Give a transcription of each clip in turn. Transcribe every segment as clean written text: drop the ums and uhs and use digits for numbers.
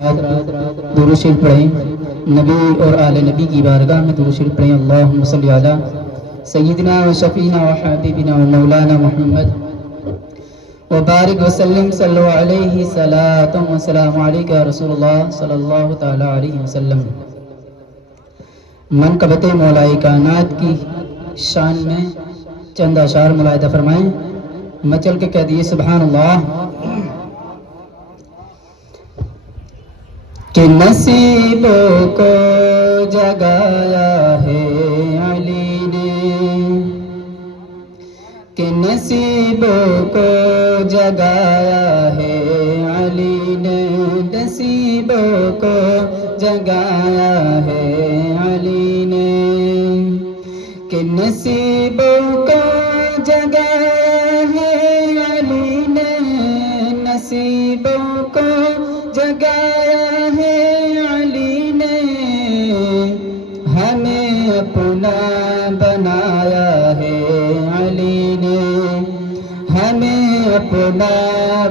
درود شریف پڑھیں نبی اور آل نبی کی بارگاہ میں درود شریف پڑھیں اللہم صلی علی سیدنا و شفینا و حبیبنا و مولانا محمد وبارک وسلم صلو علیہ صلاۃ و سلام علیکہ رسول اللہ صلی اللہ تعالی علیہ وسلم۔ منقبت مولائے کائنات کی شان میں چند اشعار ملاحظہ فرمائیں۔ مچل کے کہہ دیے سبحان اللہ کہ نصیبوں کو جگایا ہے علی نے، کہ نصیبوں کو جگایا ہے علی نے، نصیبوں کو جگایا ہے علی نے، کہ نصیبوں کو جگایا ہے علی نے، نصیبوں کو جگایا ہے علی نے، ہمیں اپنا بنایا ہے علی نے، ہمیں اپنا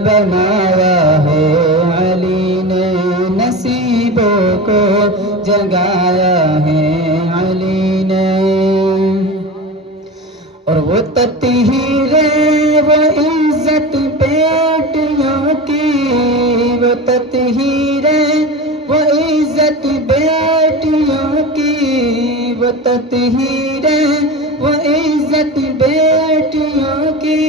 بنایا ہے علی نے، نصیبوں کو جگایا ہے علی نے۔ اور وہ تطہیر وہ عزت بیٹیوں کی، وہ تطہیر وہ عزت بیٹیوں کی، وہ تطہیر وہ عزت بیٹیوں کی،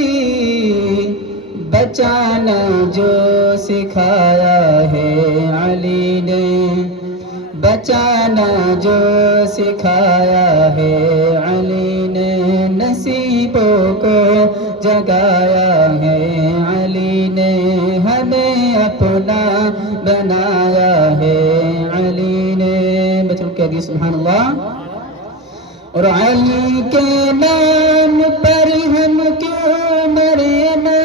بچانا جو سکھایا ہے علی نے، بچانا جو سکھایا ہے علی نے، نصیبوں کو جگایا ہے علی نے، ہمیں اپنا بنایا ہے علی نے۔ بچوں کہہ دیے سبحان اللہ۔ اور علی کے نام پر ہم کیوں مرے نا،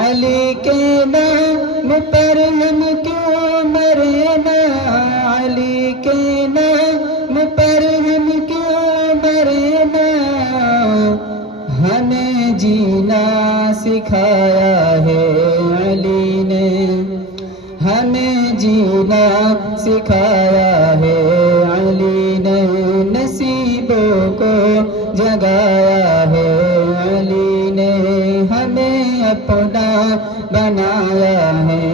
علی کے نام پر ہم کیوں مرے نا، علی کے نام پر ہم کیوں مرے نا، ہمیں جینا سکھایا ہے علی نے، ہمیں جینا سکھایا ہے علی نے، نصیبوں کو جگایا ہے علی نے، ہمیں اپنا بنایا ہے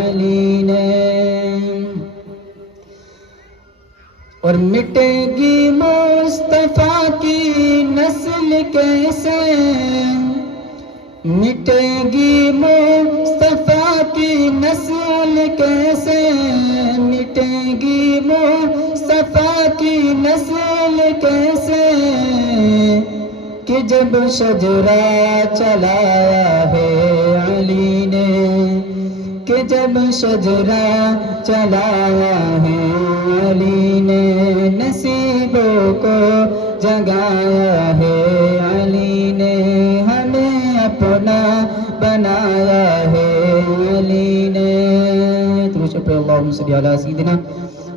علی نے۔ اور مٹے گی مصطفیٰ کی نسل کیسے، مٹے گی مصطفیٰ کی نسل کیسے، مٹے گی مصطفیٰ کی نسل کیسے، کہ جب شجرہ چلایا ہے علی نے، کہ جب شجرہ چلایا ہے علی نے، نصیبوں کو جگایا ہے علی نے، ہمیں اپنا بنایا ہے علی نے۔ درود پر اللہم صلی علی سیدنا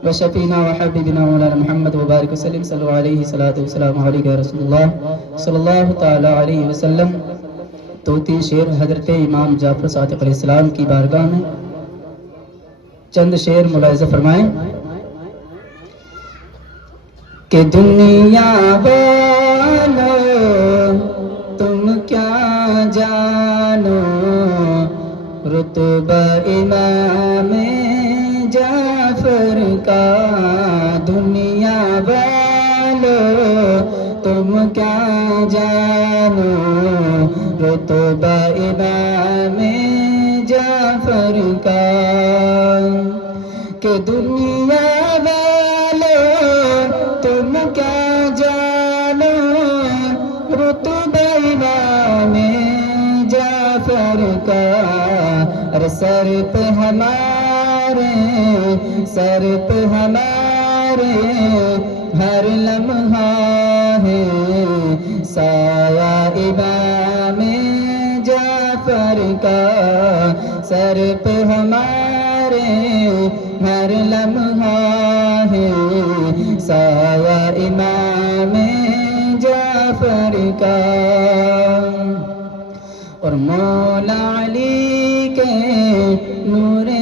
و شفینا و حبیبنا مولانا محمد وبارک وسلم صلی علیہ صلاۃ و سلام علیکہ رسول اللہ صلی اللہ تعالی علیہ وسلم۔ تو تین شعر حضرت امام جعفر صادق علیہ السلام کی بارگاہ میں چند شعر ملاحظہ فرمائیں کہ دنیا والو تم کیا جانو، رتبہ امام جعفر کا، دنیا والو تم کیا جانو، رتبہ امام جعفر کا، کہ دنیا والو تم کیا جانو، رتبہ امام جعفر کا، ارے سر پہ ہمارے، سر پہ ہمارے ہر لمحہ ہے سایہ امام جعفر کا، سر پہ ہمارے ہر لمحہ ہے سایہ امام جعفر کا۔ اور مولا علی کے نور